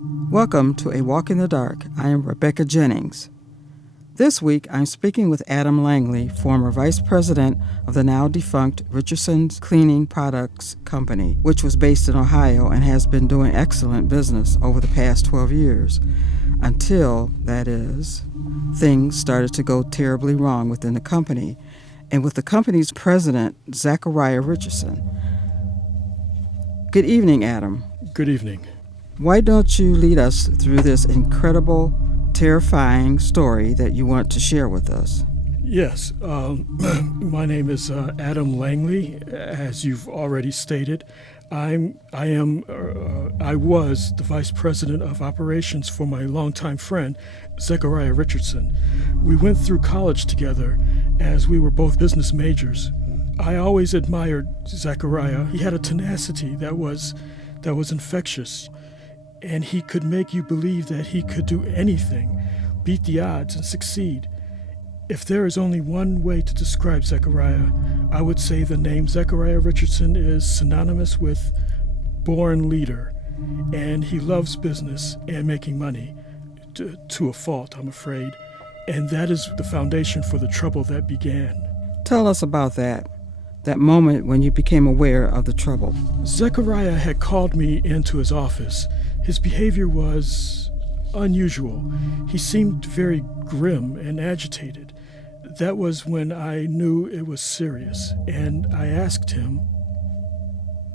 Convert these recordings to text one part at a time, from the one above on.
Welcome to A Walk in the Dark. I am Rebecca Jennings. This week, I'm speaking with Adam Langley, former vice president of the now-defunct Richardson's Cleaning Products Company, which was based in Ohio and has been doing excellent business over the past 12 years, until, that is, things started to go terribly wrong within the company, and with the company's president, Zachariah Richardson. Good evening, Adam. Good evening. Why don't you lead us through this incredible, terrifying story that you want to share with us? Yes, my name is Adam Langley, as you've already stated. I was the vice president of operations for my longtime friend, Zachariah Richardson. We went through college together as we were both business majors. I always admired Zachariah. He had a tenacity that was infectious. And he could make you believe that he could do anything, beat the odds, and succeed. If there is only one way to describe Zachariah, I would say the name Zachariah Richardson is synonymous with born leader, and he loves business and making money, to a fault, I'm afraid. And that is the foundation for the trouble that began. Tell us about that moment when you became aware of the trouble. Zachariah had called me into his office. His behavior was unusual. He seemed very grim and agitated. That was when I knew it was serious, and I asked him,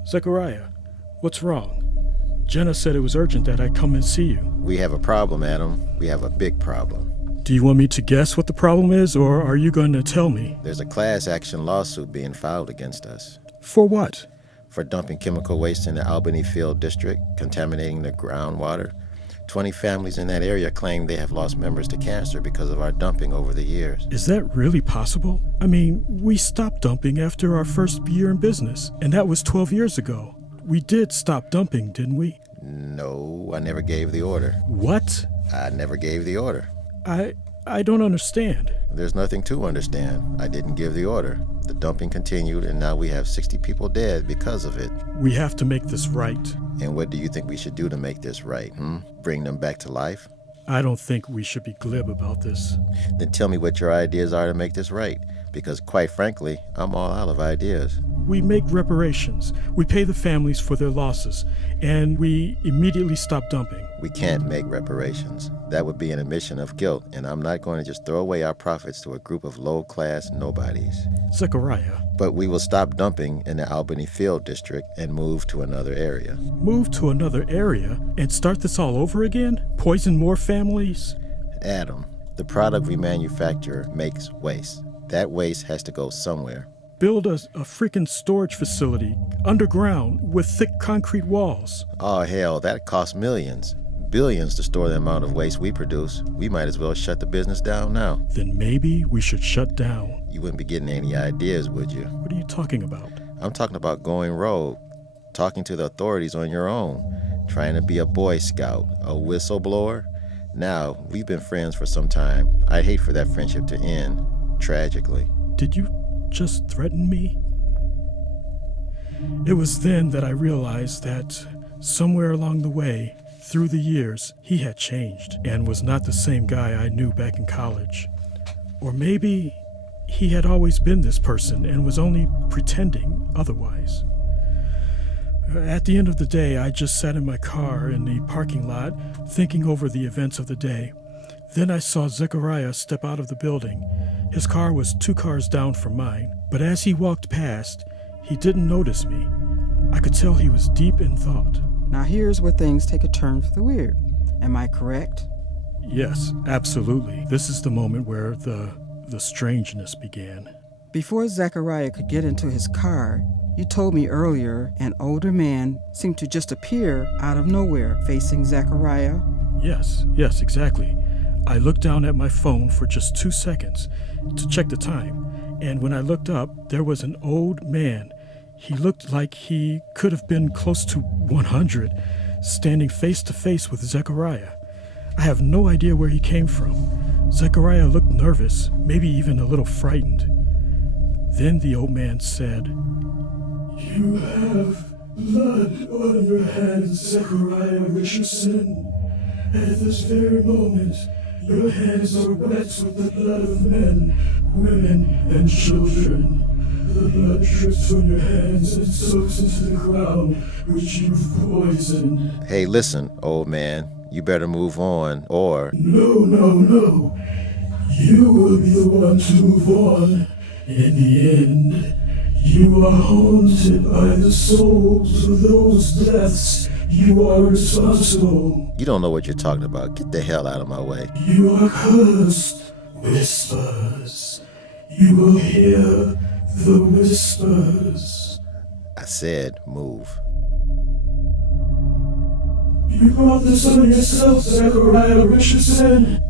"Zachariah, what's wrong?" Jenna said it was urgent that I come and see you. We have a problem, Adam. We have a big problem. Do you want me to guess what the problem is, or are you going to tell me? There's a class action lawsuit being filed against us. For what? For dumping chemical waste in the Albany Field District, contaminating the groundwater. 20 families in that area claim they have lost members to cancer because of our dumping over the years. Is that really possible? I mean, we stopped dumping after our first year in business, and that was 12 years ago. We did stop dumping, didn't we? No, I never gave the order. What? I never gave the order. I don't understand. There's nothing to understand. I didn't give the order. The dumping continued, and now we have 60 people dead because of it. We have to make this right. And what do you think we should do to make this right? Bring them back to life? I don't think we should be glib about this. Then tell me what your ideas are to make this right, because quite frankly, I'm all out of ideas. We make reparations. We pay the families for their losses, and we immediately stop dumping. We can't make reparations. That would be an admission of guilt, and I'm not going to just throw away our profits to a group of low-class nobodies. Zachariah. But we will stop dumping in the Albany Field District and move to another area. Move to another area and start this all over again? Poison more families? Adam, the product we manufacture makes waste. That waste has to go somewhere. Build a freaking storage facility underground with thick concrete walls. Oh, hell, that costs millions. Billions to store the amount of waste we produce. We might as well shut the business down now. Then maybe we should shut down. You wouldn't be getting any ideas, would you? What are you talking about? I'm talking about going rogue, talking to the authorities on your own, trying to be a Boy Scout, a whistleblower. Now, we've been friends for some time. I'd hate for that friendship to end, tragically. Did you just threaten me? It was then that I realized that somewhere along the way, through the years, he had changed and was not the same guy I knew back in college. Or maybe he had always been this person and was only pretending otherwise. At the end of the day, I just sat in my car in the parking lot, thinking over the events of the day. Then I saw Zachariah step out of the building. His car was 2 cars down from mine, but as he walked past, he didn't notice me. I could tell he was deep in thought. Now here's where things take a turn for the weird. Am I correct? Yes, absolutely. This is the moment where the strangeness began. Before Zachariah could get into his car, you told me earlier an older man seemed to just appear out of nowhere facing Zachariah. Yes, exactly. I looked down at my phone for just 2 seconds to check the time, and when I looked up, there was an old man. He looked like he could have been close to 100, standing face to face with Zachariah. I have no idea where he came from. Zachariah looked nervous, maybe even a little frightened. Then the old man said, "You have Blood on your hands, Zachariah Richardson. At this very moment, your hands are wet with the blood of men, women, and children. The blood drips from your hands and soaks into the ground, which you've poisoned. Hey, listen, old man. You better move on, or... No. You will be the one to move on. In the end, you are haunted by the souls of those deaths. You are responsible. You don't know what you're talking about. Get the hell out of my way. You are cursed. Whispers. You will hear the whispers. I said move. You brought this on yourself, Zachariah Richardson.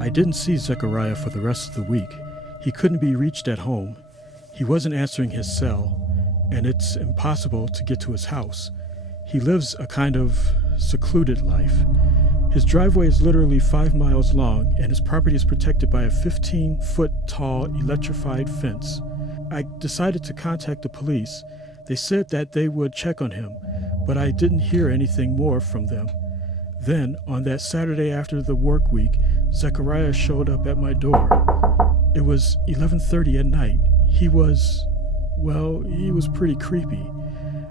I didn't see Zachariah for the rest of the week. He couldn't be reached at home. He wasn't answering his cell, and it's impossible to get to his house. He lives a kind of secluded life. His driveway is literally 5 miles long, and his property is protected by a 15-foot-tall electrified fence. I decided to contact the police. They said that they would check on him, but I didn't hear anything more from them. Then, on that Saturday after the work week, Zachariah showed up at my door. It was 11:30 at night. He was pretty creepy.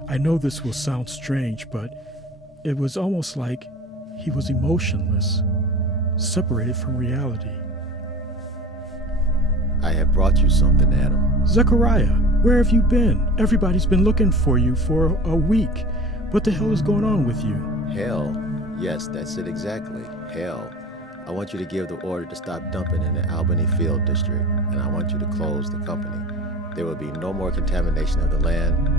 I know this will sound strange, but it was almost like he was emotionless, separated from reality. I have brought you something, Adam. Zachariah, where have you been? Everybody's been looking for you for a week. What the hell is going on with you? Hell. Yes, that's it exactly. Hell. I want you to give the order to stop dumping in the Albany Field District, and I want you to close the company. There will be no more contamination of the land.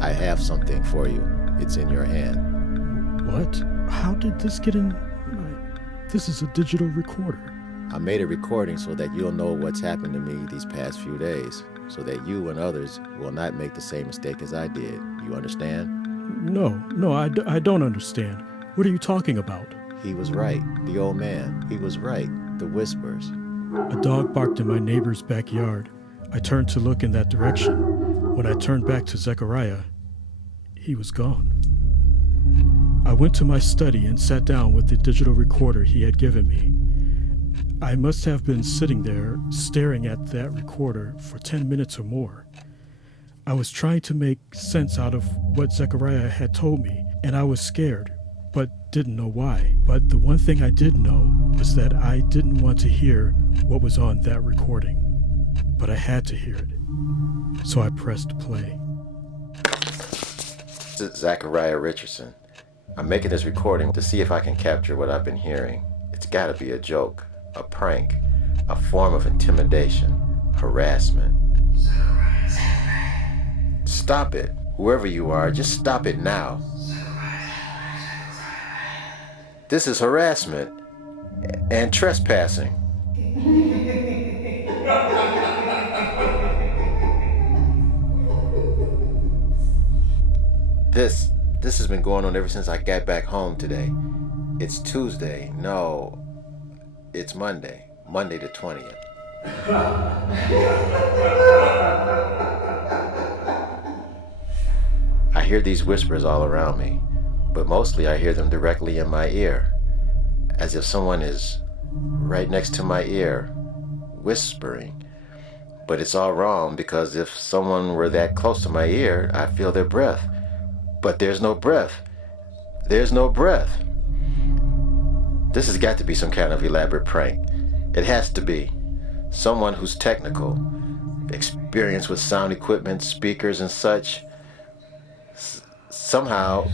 I have something for you. It's in your hand. What? How did this get in? This is a digital recorder. I made a recording so that you'll know what's happened to me these past few days, so that you and others will not make the same mistake as I did. You understand? No, I don't understand. What are you talking about? He was right. The old man. He was right. The whispers. A dog barked in my neighbor's backyard. I turned to look in that direction. When I turned back to Zachariah, he was gone. I went to my study and sat down with the digital recorder he had given me. I must have been sitting there staring at that recorder for 10 minutes or more. I was trying to make sense out of what Zachariah had told me, and I was scared, but didn't know why. But the one thing I did know was that I didn't want to hear what was on that recording. But I had to hear it. So I pressed play. This is Zachariah Richardson. I'm making this recording to see if I can capture what I've been hearing. It's gotta be a joke, a prank, a form of intimidation, harassment. Stop it. Whoever you are, just stop it now. This is harassment and trespassing. This has been going on ever since I got back home today. It's Tuesday. No, it's Monday. Monday the 20th. I hear these whispers all around me, but mostly I hear them directly in my ear, as if someone is right next to my ear, whispering. But it's all wrong, because if someone were that close to my ear, I feel their breath. But there's no breath. There's no breath. This has got to be some kind of elaborate prank. It has to be. Someone who's technical, experienced with sound equipment, speakers and such. Somehow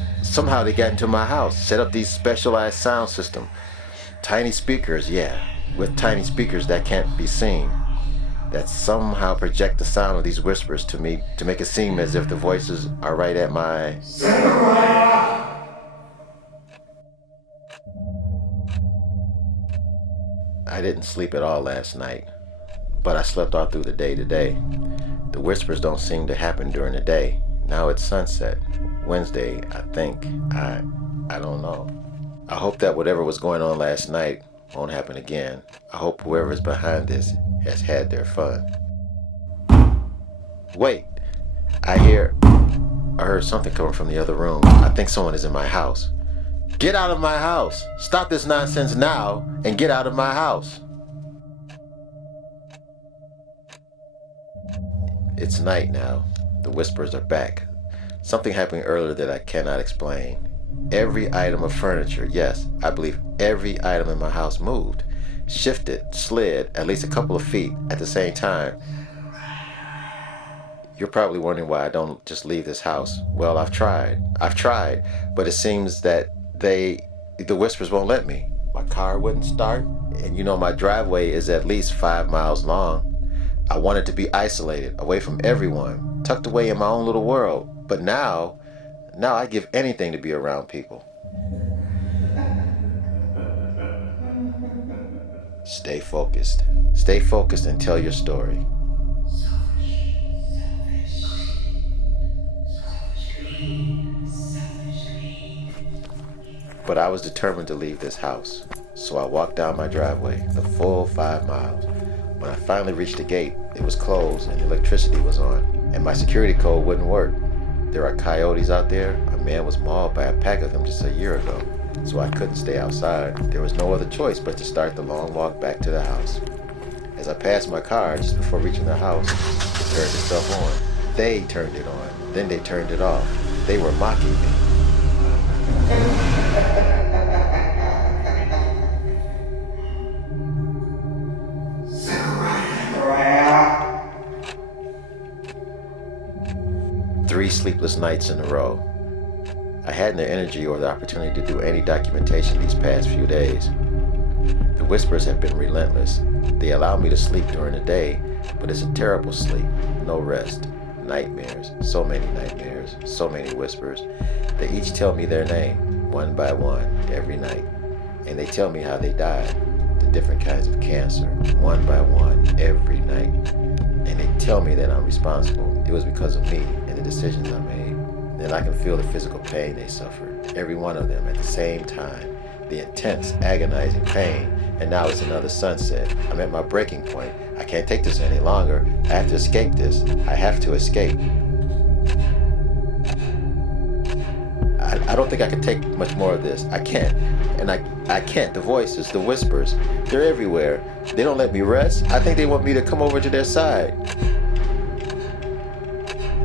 they got into my house, set up these specialized sound system. Tiny speakers, yeah, with tiny speakers that can't be seen, that somehow project the sound of these whispers to me to make it seem as if the voices are right at my... Zachariah! I didn't sleep at all last night, but I slept all through the day today. The whispers don't seem to happen during the day. Now it's sunset. Wednesday, I think. I don't know. I hope that whatever was going on last night won't happen again. I hope whoever is behind this has had their fun. Wait, I hear... I heard something coming from the other room. I think someone is in my house. Get out of my house! Stop this nonsense now and get out of my house! It's night now. The whispers are back. Something happened earlier that I cannot explain. Every item of furniture, yes, I believe every item in my house moved, shifted, slid at least a couple of feet at the same time. You're probably wondering why I don't just leave this house. Well, I've tried, but it seems that the whispers won't let me. My car wouldn't start, and my driveway is at least 5 miles long. I wanted to be isolated, away from everyone, tucked away in my own little world. But now I'd give anything to be around people. Stay focused. Stay focused and tell your story. But I was determined to leave this house, so I walked down my driveway, the full 5 miles. When I finally reached the gate, it was closed and the electricity was on, and my security code wouldn't work. There are coyotes out there. A man was mauled by a pack of them just a year ago, so I couldn't stay outside. There was no other choice but to start the long walk back to the house. As I passed my car, just before reaching the house, it turned itself on. They turned it on, then they turned it off. They were mocking me. Zachariah. 3 sleepless nights in a row. I hadn't the energy or the opportunity to do any documentation these past few days. The whispers have been relentless. They allow me to sleep during the day, but it's a terrible sleep, no rest. Nightmares, so many nightmares, so many whispers. They each tell me their name, one by one, every night. And they tell me how they died, the different kinds of cancer, one by one, every night. And they tell me that I'm responsible. It was because of me and the decisions I made. And I can feel the physical pain they suffered, every one of them at the same time. The intense, agonizing pain. And now it's another sunset. I'm at my breaking point. I can't take this any longer. I have to escape this. I have to escape. I don't think I can take much more of this. I can't. And I can't. The voices, the whispers, they're everywhere. They don't let me rest. I think they want me to come over to their side.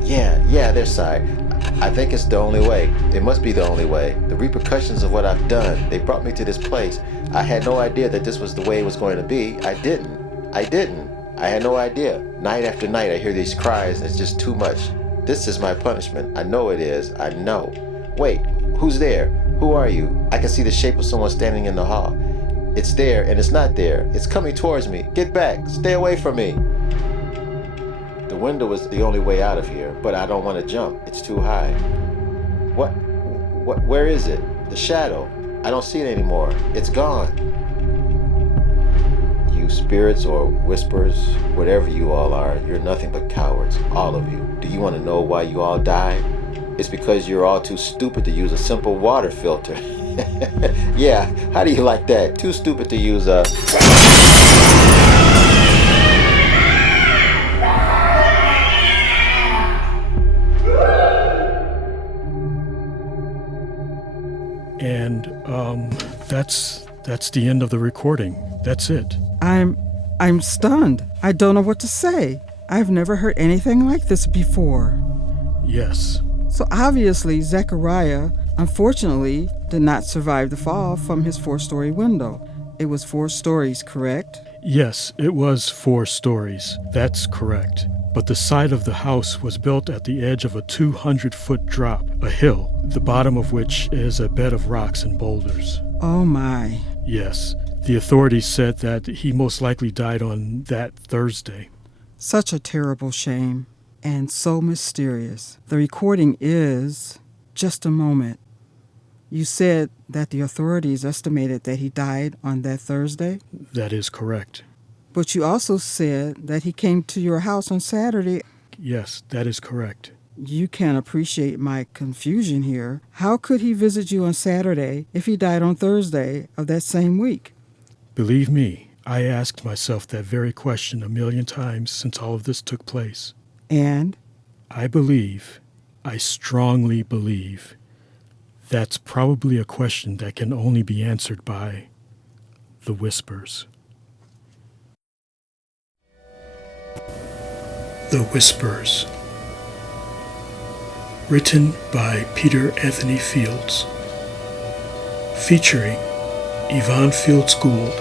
Yeah, their side. I think it's the only way. It must be the only way. The repercussions of what I've done, they brought me to this place. I had no idea that this was the way it was going to be. I didn't. I had no idea. Night after night, I hear these cries, and it's just too much. This is my punishment. I know it is. I know. Wait, who's there? Who are you? I can see the shape of someone standing in the hall. It's there, and it's not there. It's coming towards me. Get back. Stay away from me. The window is the only way out of here, but I don't want to jump. It's too high. Where is it? The shadow. I don't see it anymore. It's gone. You spirits or whispers, whatever you all are, you're nothing but cowards, all of you. Do you want to know why you all died? It's because you're all too stupid to use a simple water filter. Yeah, how do you like that? Too stupid to use a... And that's the end of the recording. That's it. I'm stunned. I don't know what to say. I've never heard anything like this before. Yes. So obviously, Zachariah, unfortunately, did not survive the fall from his 4-story window. It was 4 stories, correct? Yes, it was 4 stories. That's correct. But the side of the house was built at the edge of a 200-foot drop, a hill, the bottom of which is a bed of rocks and boulders. Oh my. Yes. The authorities said that he most likely died on that Thursday. Such a terrible shame, and so mysterious. The recording is... Just a moment. You said that the authorities estimated that he died on that Thursday? That is correct. But you also said that he came to your house on Saturday. Yes, that is correct. You can't appreciate my confusion here. How could he visit you on Saturday if he died on Thursday of that same week? Believe me, I asked myself that very question 1,000,000 times since all of this took place. And? I believe I strongly believe that's probably a question that can only be answered by the whispers. The Whispers. Written by Peter Anthony Fields. Featuring Evonne Fields-Gould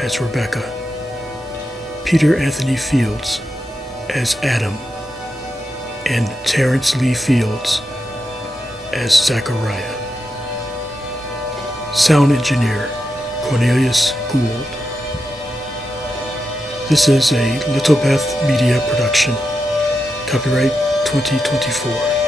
as Rebecca, Peter Anthony Fields as Adam, and Terrance Lee Fields as Zachariah. Sound engineer Cornelius Gould. This is a Little Beth Media production. Copyright 2024.